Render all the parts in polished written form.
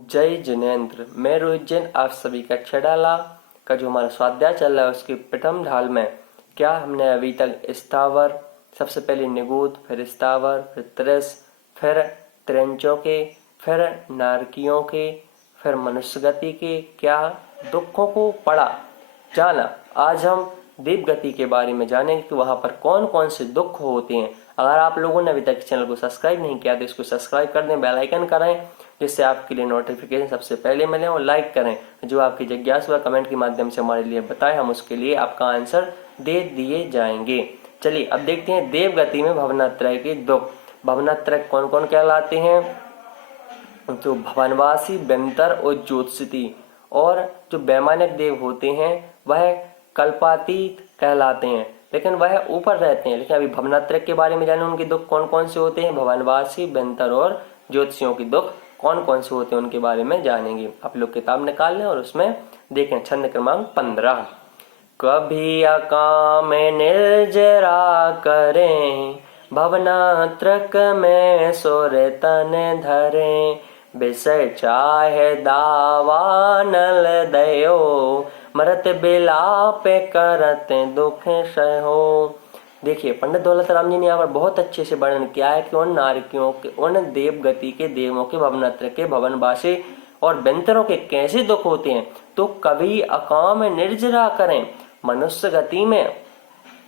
जय जिनेन्द्र। मैं रोहित जैन आप सभी का छेड़ाला का जो हमारा स्वाध्याय चल रहा है उसकी प्रथम ढाल में क्या हमने अभी तक स्थावर, सबसे पहले निगूत, फिर स्थावर, फिर त्रिस, फिर त्रिंचों के, फिर नारकियों के, फिर मनुष्यगति के क्या दुखों को पढ़ा जाना। आज हम दीप गति के बारे में जानेंगे कि वहां पर कौन कौन से दुख होते हैं। अगर आप लोगों ने अभी तक चैनल को सब्सक्राइब नहीं किया तो इसको सब्सक्राइब कर दें, बेल आइकन करें जिससे आपके लिए नोटिफिकेशन सबसे पहले मिले, और लाइक करें। जो आपकी जिज्ञासा कमेंट के माध्यम से हमारे लिए बताएं, हम उसके लिए आपका आंसर दे दिए जाएंगे। चलिए अब देखते हैं देव गति में भवनात्रय के दुख। भवनात्रय कौन कौन कहलाते हैं? तो भवनवासी, बेंतर और ज्योतिषी। और जो वैमानिक देव होते हैं वह कल्पातीत कहलाते हैं, लेकिन वह ऊपर रहते हैं। लेकिन अभी भवनात्रय के बारे में जाने, उनके दुख कौन कौन से होते हैं। भवनवासी, बेंतर और ज्योतिषियों के दुख कौन कौन से होते हैं उनके बारे में जानेंगे। आप लोग किताब निकाल लें और उसमें देखें छंद क्रमांक 15। कभी अकाम निर्जरा करें, भवनात्रक में सोर तन धरें, विषय चाहे दावानल दयो, मरत बिलाप करत दुख सहो। देखिए पंडित दौलत राम जी ने यहाँ पर बहुत अच्छे से वर्णन किया है कि उन नारकियों के, उन देव गति के देवों के, भवनात्र के, भवनवासी और बेंतरों के कैसे दुख होते हैं। तो कभी अकाम निर्जरा करें, मनुष्य गति में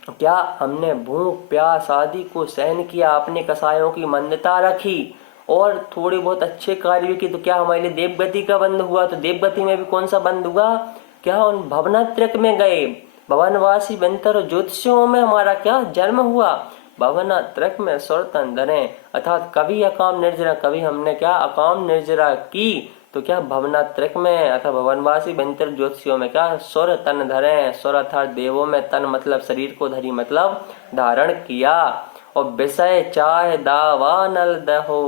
क्या हमने भूख प्यास आदि को सहन किया, अपने कसायों की मंदता रखी और थोड़े बहुत अच्छे कार्य किए, तो क्या हमारे लिए देवगति का बंध हुआ। तो देवगति में भी कौन सा बंध हुआ? क्या उन भवनात्रक में गए, भवनवासी बेंतर और ज्योतिषियों में हमारा क्या जन्म हुआ। भवनात्रक में सुर तन धरें, अर्थात कभी अकाम निर्जरा, कभी हमने क्या अकाम निर्जरा की, तो क्या भवनात्रक में अर्थात भवनवासी बेंतर ज्योतिषियों में क्या सुर तन धरें। सुर अर्थात देवों में, तन मतलब शरीर को, धरी मतलब धारण किया। और विषय चाहे दावानल दहो।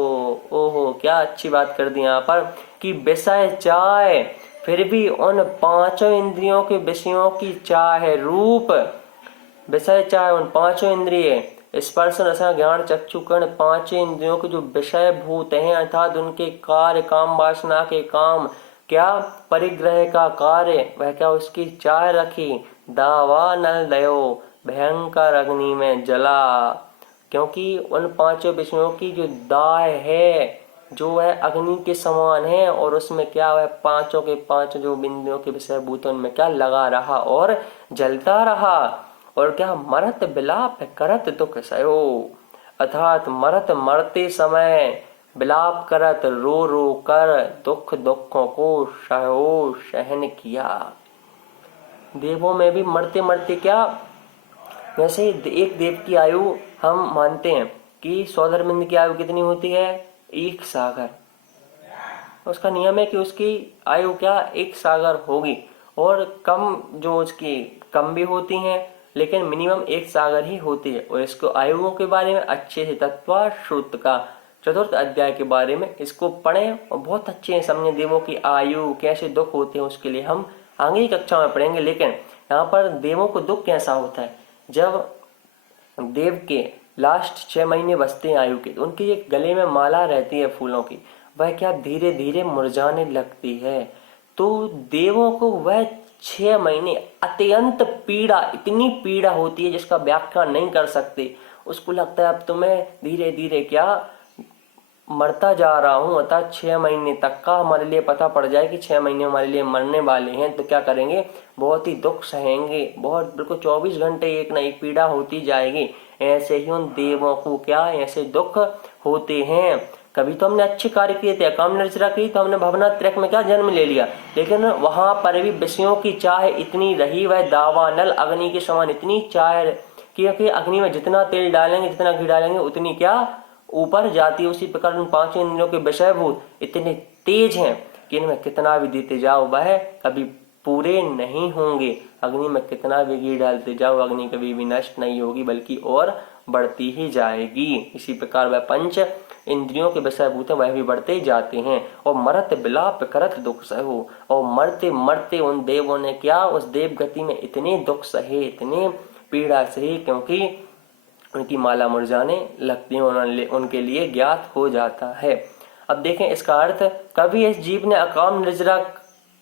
ओहो क्या अच्छी बात कर दी यहाँ पर कि विषय चाहे, फिर भी उन पांचों इंद्रियों के विषयों की चाहे रूप, विषय चाहे उन पांचों इंद्रिय स्पर्श रसन ज्ञान चक्षु कर्ण, पांचों इंद्रियों के जो विषय भूत हैं अर्थात उनके कार्य, काम वासना के काम, क्या परिग्रह का कार्य, वह क्या उसकी चाह रखी। दावानल दयो, भयंकर अग्नि में जला, क्योंकि उन पांचों विषयों की जो दाह है जो है अग्नि के समान है, और उसमें क्या है पांचों के पांच जो बिंदुओं के विषय भूत उनमें क्या लगा रहा और जलता रहा। और क्या मरत बिलाप करत दुख सहो, अर्थात मरत मरते समय बिलाप करत रो रो कर दुखों को सहो, सहन किया। देवों में भी मरते मरते क्या, वैसे एक देव की आयु हम मानते हैं कि सौधर्मिंद की आयु कितनी होती है, एक सागर। उसका नियम है कि उसकी आयु क्या एक सागर होगी, और कम जो उसकी कम भी होती हैं लेकिन मिनिमम एक सागर ही होती है। और इसको आयुओं के बारे में अच्छे से तत्वाश्रुत का चतुर्थ अध्याय के बारे में इसको पढ़ें और बहुत अच्छे से समझें। देवों की आयु कैसे दुख होते हैं उसके लिए हम आगे की कक्षा में पढ़ेंगे। लेकिन यहाँ पर देवों को दुख कैसा होता है, जब देव के लास्ट 6 महीने बचते हैं आयु के, तो उनके एक गले में माला रहती है फूलों की, वह क्या धीरे धीरे मुरझाने लगती है। तो देवों को वह 6 महीने अत्यंत पीड़ा, इतनी पीड़ा होती है जिसका व्याख्या नहीं कर सकते। उसको लगता है अब तो मैं धीरे धीरे क्या मरता जा रहा हूं, अर्थात 6 महीने तक का हमारे लिए पता पड़ जाए कि 6 महीने हमारे लिए मरने वाले हैं, तो क्या करेंगे, बहुत ही दुख सहेंगे, बहुत बिल्कुल 24 घंटे एक न एक पीड़ा होती जाएगी। ऐसे ही उन देवों को क्या ऐसे दुख होते हैं। कभी तो हमने अच्छे कार्य किए थे, अकाम निर्जरा की, तो हमने भवनात्रक में क्या जन्म ले लिया, लेकिन वहां पर भी विषयों की चाह इतनी रही, वह दावानल अग्नि के समान इतनी चाह कि अग्नि में जितना तेल डालेंगे, जितना घी डालेंगे, उतनी क्या ऊपर जाती है। उसी प्रकार उन पांचों इंद्रियों के विषयभूत इतने तेज हैं कि इनमें कितना भी देते जाओ वह कभी पूरे नहीं होंगे। अग्नि में कितना भी घी डालते जाओ, अग्नि कभी भी नष्ट नहीं होगी बल्कि और बढ़ती ही जाएगी। इसी प्रकार वह पंच इंद्रियों के विषयभूत वह भी बढ़ते जाते हैं। और मरत बिलाप करत दुख सहो, और मरते मरते उन देवों ने क्या उस देव गति में इतने दुख सहे, इतने पीड़ा सही, क्योंकि उनकी माला मुरझाने लगती है, उनके लिए ज्ञात हो जाता है। अब देखें इसका अर्थ कभी इस जीव ने अकाम निर्जरा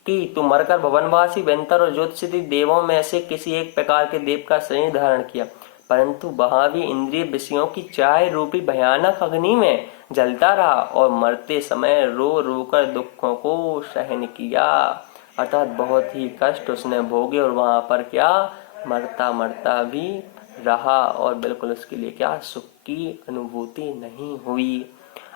की तो मरकर भवनवासी वेंतर और ज्योतिषी देवों में से किसी एक प्रकार के देव का शरीर धारण किया, परंतु वहां भी इंद्रिय विषयों की चाय रूपी भयानक अग्नि में जलता रहा और मरते समय रो रो कर दुखों को सहन किया। अर्थात बहुत ही कष्ट उसने भोगे और वहां पर क्या मरता मरता भी रहा और बिल्कुल उसके लिए क्या सुख की अनुभूति नहीं हुई।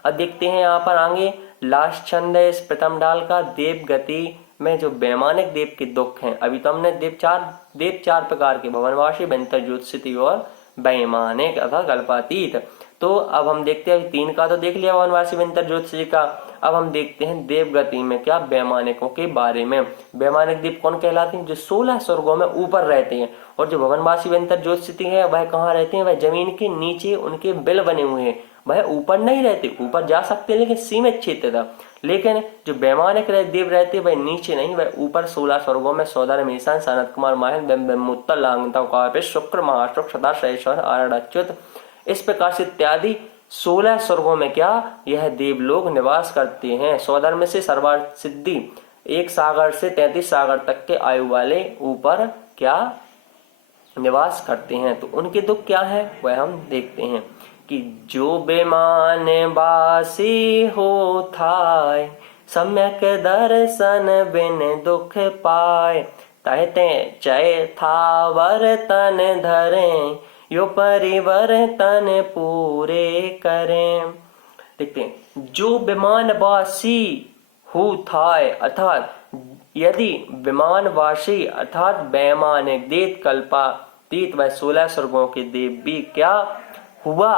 अब देखते हैं यहाँ पर आगे लास्ट छंद है इस प्रथम ढाल का, देव गति में जो वैमानिक देव के दुख हैं। अभी तो हमने देव चार प्रकार के, भवनवासी, वेंतर, ज्योतिषी और वैमानिक अर्थात कल्पातीत। तो अब हम देखते हैं, तीन का तो देख लिया वनवासी, वेंतर, ज्योतिषी का। अब हम देखते हैं देवगति में क्या वैमानिकों के बारे में। वैमानिक देव कौन कहलाते हैं? जो 16 स्वर्गों में ऊपर रहते हैं। और जो भवनवासी, वेंतर, ज्योतिषी है वह कहाँ रहते हैं? वह जमीन के नीचे उनके बिल बने हुए हैं, वह ऊपर नहीं रहते। ऊपर जा सकते हैं लेकिन सीमित क्षेत्र था। लेकिन जो वैमानिक देव रहते वह नीचे नहीं, वह ऊपर 16 स्वर्गों में सौदार, मीसान, सनत कुमार, माहन, ब्रह्मोत्तर, लांगता, काव्य, शुक्र, महाशुक्र, सदा, शैश्वर, आरड, अच्युत, इस प्रकार से इत्यादि 16 स्वर्गों में क्या यह देव लोग निवास करते हैं। सौदार में से सर्वार्थ सिद्धि 1 सागर से 33 सागर तक के आयु वाले ऊपर क्या निवास करते हैं। तो उनके दुख क्या है वह हम देखते हैं कि जो बेमान बासी हो थाय, सम्यक दर्शन बिन दुख पाए, तहते चय था वर्तन धरे, यो परिवर्तन पूरे करें। देखते हैं, जो विमानवासी हो थाय अर्थात यदि विमानवासी अर्थात वैमानिक देव कल्पातीत व 16 स्वर्गों के देव भी क्या हुआ,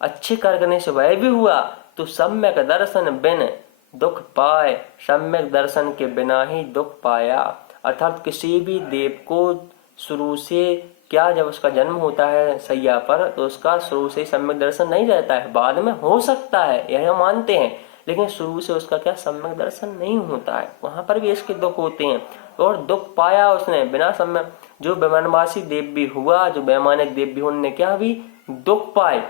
अच्छे कार्य करने से वह भी हुआ, तो सम्यक दर्शन बिन दुख पाए, सम्यक दर्शन के बिना ही दुख पाया। अर्थात किसी भी देव को शुरू से क्या जब उसका जन्म होता है सैया पर तो उसका शुरू से सम्यक दर्शन नहीं रहता है, बाद में हो सकता है यह हम मानते हैं, लेकिन शुरू से उसका क्या सम्यक दर्शन नहीं होता है। वहां पर भी इसके दुख होते हैं और दुख पाया उसने बिना सम्यक। जो वैमानवासी देव भी हुआ, जो वैमानिक देव भी उनने क्या भी दुख पाए।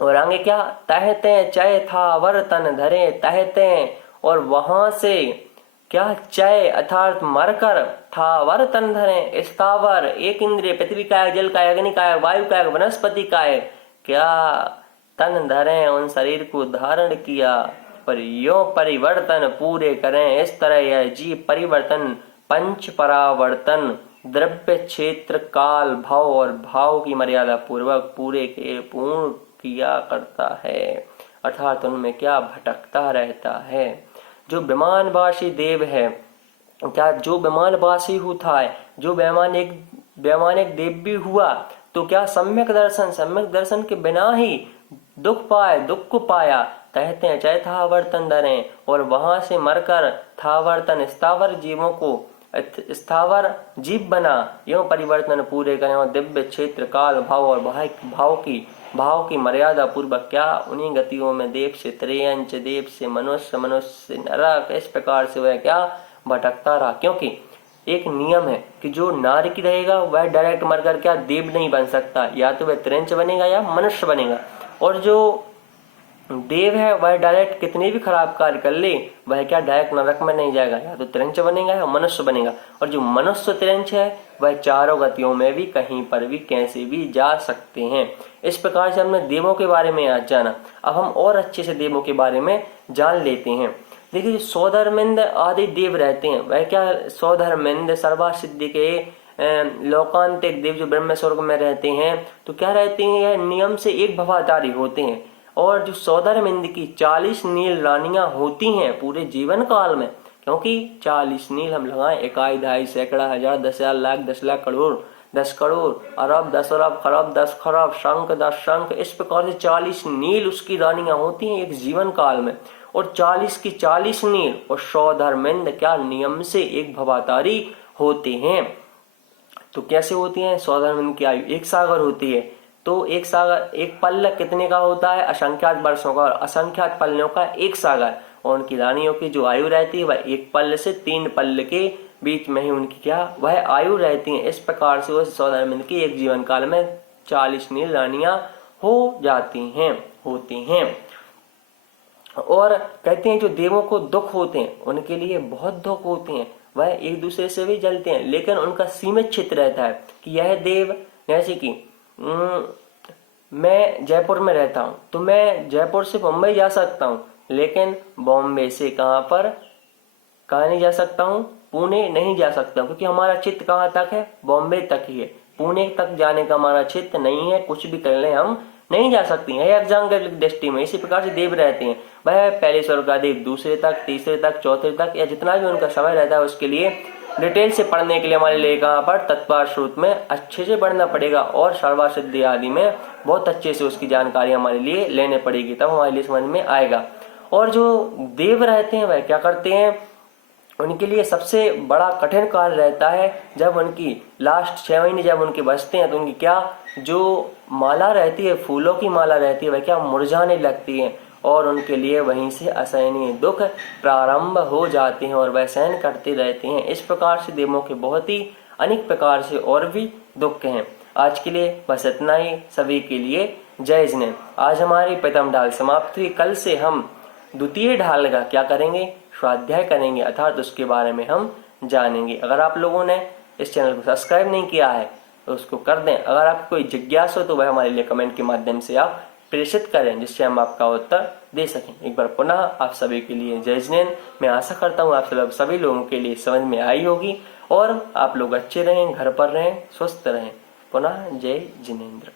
और आगे क्या, तहते चय था वर्तन धरे, तहते और वहां से क्या चय अर्थात मरकर था वर्तन धरे, स्थावर एक इंद्रिय पृथ्वी का, जल का, अग्नि का, वायु का, वनस्पति का क्या तन धरे, उन शरीर को धारण किया, पर यो परिवर्तन पूरे करें। इस तरह यह जीव परिवर्तन पंच परावर्तन द्रव्य, क्षेत्र, काल, भाव और भाव की मर्यादा पूर्वक पूरे के पूर्ण किया करता है। अर्थात उनमें क्या भटकता रहता है। जो विमानवासी देव है क्या, जो विमानवासी होता है, जो वैमानिक देव भी हुआ तो क्या सम्यक दर्शन के बिना ही दुख पाए, दुख को पाया। कहते हैं चय था वर्तन धरे, और वहां से मरकर था वर्तन स्थावर जीवों को स्थावर जीव बना, यो परिवर्तन पूरे करें और दिव्य, क्षेत्र, काल, भाव और भाव की मर्यादा पूर्वक क्या उन्हीं गतियों में देव से त्रियंच, देव से मनुष्य, मनुष्य से नरक, इस प्रकार से वह क्या भटकता रहा। क्योंकि एक नियम है कि जो नारकी रहेगा वह डायरेक्ट मरकर क्या देव नहीं बन सकता, या तो वह त्रियंच बनेगा या मनुष्य बनेगा। और जो देव है वह डायरेक्ट कितने भी खराब कार्य कर ले वह क्या डायरेक्ट नरक में नहीं जाएगा, या तो त्रियंच बनेगा या मनुष्य बनेगा। और जो मनुष्य त्रियंच है वह चारों गतियों में भी कहीं पर भी कैसे भी जा सकते हैं। इस प्रकार से हमने देवों के बारे में आज जाना। अब हम और अच्छे से देवों के बारे में जान लेते हैं। देखिए सौधर्मिंद आदि देव रहते हैं, वह क्या सौधर्मिंद सर्वासिद्धि के लोकांतिक देव जो ब्रह्म स्वर्ग में रहते हैं तो क्या रहते हैं, यह नियम से एक भवाधारी होते हैं। और जो सौधर्मिंद की 40 नील रानियां होती हैं पूरे जीवन काल में, क्योंकि 40 नील हम लगाएं, इकाई, दहाई, सैकड़ा, हजार, 10,000, लाख, 10 लाख, करोड़, 10 करोड़, अरब, 10 अरब, खरब, 10 खरब, शंख, 10 शंख, इस प्रकार से 40 नील उसकी रानियां होती हैं एक जीवन काल में। और 40 की 40 नील और सौधर्मिंद क्या नियम से एक भवातारी होते हैं। तो कैसे होती हैं, सौधर्मिंद की आयु 1 सागर होती है। तो 1 सागर, एक पल्ल कितने का होता है, असंख्यात वर्षों का, और असंख्यात पल्लों का 1 सागर। और उनकी रानियों की जो आयु रहती है वह 1 पल्ल से 3 पल्ल के बीच में ही उनकी क्या वह आयु रहती है। इस प्रकार से वह सौधर्मिंद की एक जीवन काल में 40 नील रानियां हो जाती हैं, होती हैं। और कहते हैं जो देवों को दुख होते हैं उनके लिए बहुत दुख होते हैं, वह एक दूसरे से भी जलते हैं, लेकिन उनका सीमित क्षेत्र रहता है कि यह देव, जैसे कि मैं जयपुर में रहता हूँ तो मैं जयपुर से मुंबई जा सकता हूँ, लेकिन बॉम्बे से कहाँ नहीं जा सकता हूँ, पुणे नहीं जा सकता हूँ, क्योंकि हमारा चित्त कहाँ तक है, बॉम्बे तक ही है। पुणे तक जाने का हमारा चित्त नहीं है, कुछ भी कर ले हम नहीं जा सकते हैं एग्जाम्पल दृष्टि में। इसी प्रकार से देव रहते हैं, वह पहले स्वर्ग का देव दूसरे तक, तीसरे तक, चौथे तक, या जितना भी उनका समय रहता है उसके लिए डिटेल से पढ़ने के लिए हमारे लिए कहाँ पर तत्पर श्रुत में अच्छे से पढ़ना पड़ेगा, और सर्वा सिद्धि आदि में बहुत अच्छे से उसकी जानकारी हमारे लिए लेने पड़ेगी, तब हमारे लिए समझ में आएगा। और जो देव रहते हैं वह क्या करते हैं, उनके लिए सबसे बड़ा कठिन कार्य रहता है जब उनकी लास्ट 6 महीने जब उनके बचते हैं तो उनकी क्या जो माला रहती है, फूलों की माला रहती है, वह क्या मुरझाने लगती है, और उनके लिए वहीं से असहनीय दुख प्रारंभ हो जाते हैं और वह सहन करते रहते हैं। इस प्रकार से देवों के बहुत ही अनेक प्रकार से और भी दुख हैं। आज के लिए बस इतना ही, सभी के लिए जय जिनेंद्र। आज हमारी प्रथम ढाल समाप्त हुई, कल से हम द्वितीय ढाल का क्या करेंगे, स्वाध्याय करेंगे, अर्थात उसके बारे में हम जानेंगे। अगर आप लोगों ने इस चैनल को सब्सक्राइब नहीं किया है तो उसको कर दें। अगर आपको कोई जिज्ञासा हो तो वह हमारे लिए कमेंट के माध्यम से आप प्रेषित करें, जिससे हम आपका उत्तर दे सकें। एक बार पुनः आप सभी के लिए जय जिनेंद्र। मैं आशा करता हूँ आप सभी लोगों के लिए समझ में आई होगी, और आप लोग अच्छे रहें, घर पर रहें, स्वस्थ रहें। पुनः जय जिनेंद्र।